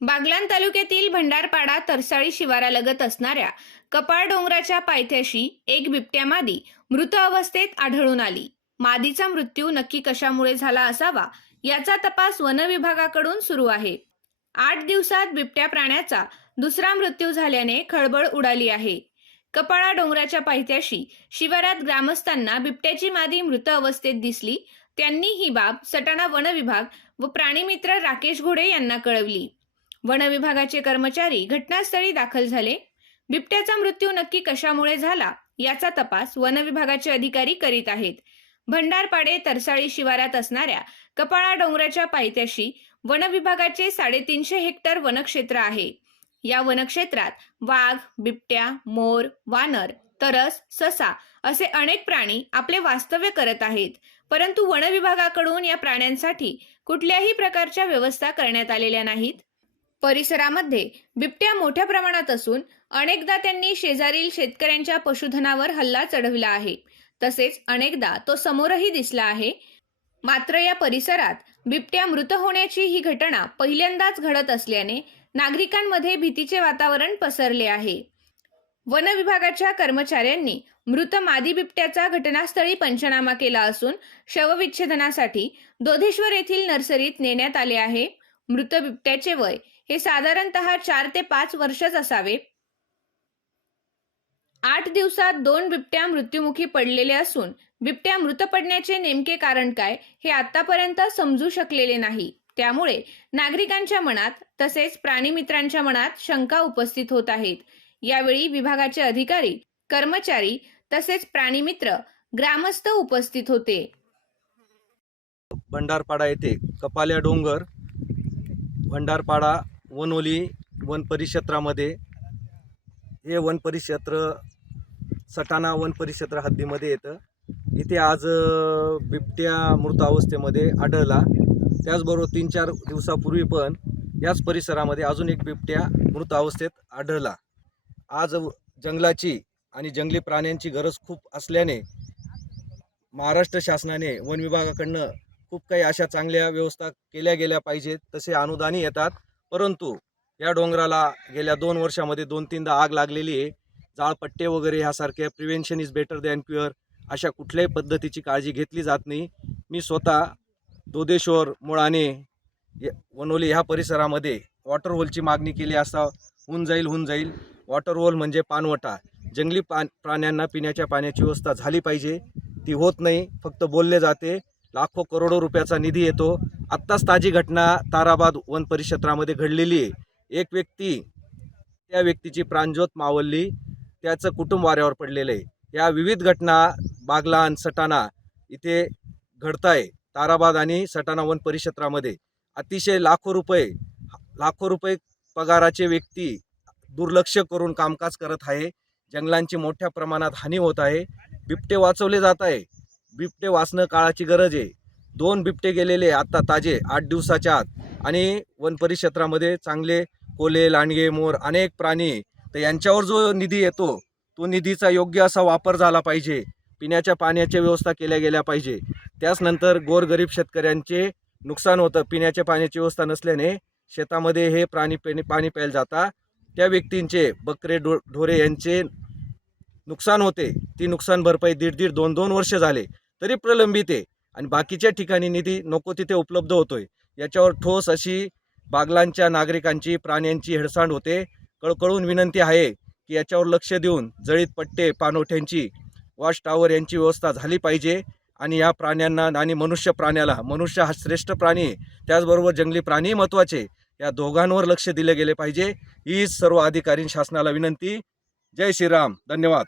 बागलान तालुक्यातील भंडारपाडा तरसाळी शिवारालगत असणाऱ्या कपाळ डोंगराच्या पायथ्याशी एक बिबट्या मादी मृत अवस्थेत आढळून आली. मादीचा मृत्यू नक्की कशामुळे झाला असावा याचा तपास वन विभागाकडून सुरू आहे. आठ दिवसात बिबट्या प्राण्याचा दुसरा मृत्यू झाल्याने खळबळ उडाली आहे. कपाळा डोंगराच्या पायथ्याशी शिवारात ग्रामस्थांना बिबट्याची मादी मृत अवस्थेत दिसली त्यांनी ही बाब सटाणा वन विभाग व प्राणीमित्र राकेश घोडे यांना कळवली. वनविभागाचे कर्मचारी घटनास्थळी दाखल झाले. बिबट्याचा मृत्यू नक्की कशामुळे झाला याचा तपास वनविभागाचे अधिकारी करीत आहेत. भंडारपाडे तरसाळी शिवारात असणाऱ्या कपाळा डोंगराच्या पायथ्याशी वनविभागाचे साडेतीनशे हेक्टर वनक्षेत्र आहे. या वनक्षेत्रात वाघ बिबट्या मोर वानर तरस ससा असे अनेक प्राणी आपले वास्तव्य करत आहेत. परंतु वनविभागाकडून या प्राण्यांसाठी कुठल्याही प्रकारच्या व्यवस्था करण्यात आलेल्या नाहीत. परिसरामध्ये बिबट्या मोठ्या प्रमाणात असून अनेकदा त्यांनी शेजारील शेतकऱ्यांच्या पशुधनावर हल्ला चढविला आहे. तसेच अनेकदा तो समोरही दिसला आहे. मात्र या परिसरात बिबट्या मृत होण्याची ही घटना पहिल्यांदाच घडत असल्याने नागरिकांमध्ये भीतीचे वातावरण पसरले आहे. वन विभागाच्या कर्मचाऱ्यांनी मृत मादी बिबट्याचा घटनास्थळी पंचनामा केला असून शवविच्छेदनासाठी दोधेश्वर येथील नर्सरीत नेण्यात आले आहे. मृत बिबट्याचे वय हे साधारणतः चार ते पाच वर्षच असावे. आठ दिवसात दोन बिबट्या मृत्युमुखी पडलेले असून बिबट्या मृत पडण्याचे नेमके कारण काय हे आतापर्यंत समजू शकलेले नाही. त्यामुळे नागरिकांच्या मनात तसेच प्राणीमित्रांच्या मनात शंका उपस्थित होत आहेत. यावेळी विभागाचे अधिकारी कर्मचारी तसेच प्राणीमित्र ग्रामस्थ उपस्थित होते. भंडारपाडा येथे कपाल्या डोंगर भंडारपाडा वनोली वन परिक्षेत्रामध्ये हे वन परिक्षेत्र सटाणा वन परिक्षेत्र हद्दीमध्ये येतं. इथे आज बिबट्या मृत अवस्थेमध्ये आढळला. त्याचबरोबर तीन चार दिवसापूर्वी पण याच परिसरामध्ये अजून एक बिबट्या मृत अवस्थेत आढळला. आज जंगलाची आणि जंगली प्राण्यांची गरज खूप असल्याने महाराष्ट्र शासनाने वन विभागाकडनं खूप काही अशा चांगल्या व्यवस्था केल्या गेल्या पाहिजेत. तसे अनुदानही येतात. परंतु या डोंगराला गेल्या दोन वर्षामध्ये दोन तीनदा आग लागलेली आहे. जाळपट्टे वगैरे ह्यासारखे prevention is better than pure अशा कुठल्याही पद्धतीची काळजी घेतली जात नाही. मी स्वतः दोदेश्वर मुळाने वनोली ह्या परिसरामध्ये वॉटर होलची मागणी केली असता होऊन जाईल होऊन जाईल. वॉटर होल म्हणजे पानवटा. जंगली पा प्राण्यांना पिण्याच्या पाण्याची व्यवस्था झाली पाहिजे. ती होत नाही फक्त बोलले जाते. लाखो करोडो रुपयाचा निधी येतो. आत्ताच ताजी घटना ताराबाद वन परिक्षेत्रामध्ये घडलेली आहे. एक व्यक्ती त्या व्यक्तीची प्राणज्योत मावल्ली त्याचं कुटुंब वाऱ्यावर पडलेलं आहे. या विविध घटना बागलान सटाणा इथे घडत आहे ताराबाद आणि सटाणा वन परिक्षेत्रामध्ये. अतिशय लाखो रुपये लाखो रुपये पगाराचे व्यक्ती दुर्लक्ष करून कामकाज करत आहे. जंगलांची मोठ्या प्रमाणात हानी होत आहे. बिबटे वाचवले जात आहे. बिबटे वाचणं काळाची गरज आहे. दोन बिबटे गेलेले आत्ता ताजे आठ दिवसाच्या आत. आणि वन परिक्षेत्रामध्ये चांगले कोले लांडगे मोर अनेक प्राणी तर यांच्यावर जो निधी येतो तो निधीचा योग्य असा वापर झाला पाहिजे. पिण्याच्या पाण्याच्या व्यवस्था केल्या गेल्या पाहिजे. त्याचनंतर गोरगरीब शेतकऱ्यांचे नुकसान होतं. पिण्याच्या पाण्याची व्यवस्था नसल्याने शेतामध्ये हे प्राणी पेणी पाणी प्यायला जाता त्या व्यक्तींचे बकरे डो ढोरे यांचे नुकसान होते. ती नुकसान भरपाई दीड दीड दोन दोन वर्ष झाले. तरी प्रलंबित आहे. आणि बाकीच्या ठिकाणी निधी नको तिथे उपलब्ध होतोय. याच्यावर ठोस अशी बागलांच्या नागरिकांची प्राण्यांची हेडसांड होते. कळकळून विनंती आहे की याच्यावर लक्ष देऊन जळीत पट्टे पानोठ्यांची वॉच टावर यांची व्यवस्था झाली पाहिजे. आणि या प्राण्यांना आणि मनुष्य प्राण्याला मनुष्य हा श्रेष्ठ प्राणी त्याचबरोबर जंगली प्राणी महत्त्वाचे या दोघांवर लक्ष दिले गेले पाहिजे. ही सर्व अधिकारी शासनाला विनंती. जय श्रीराम. धन्यवाद.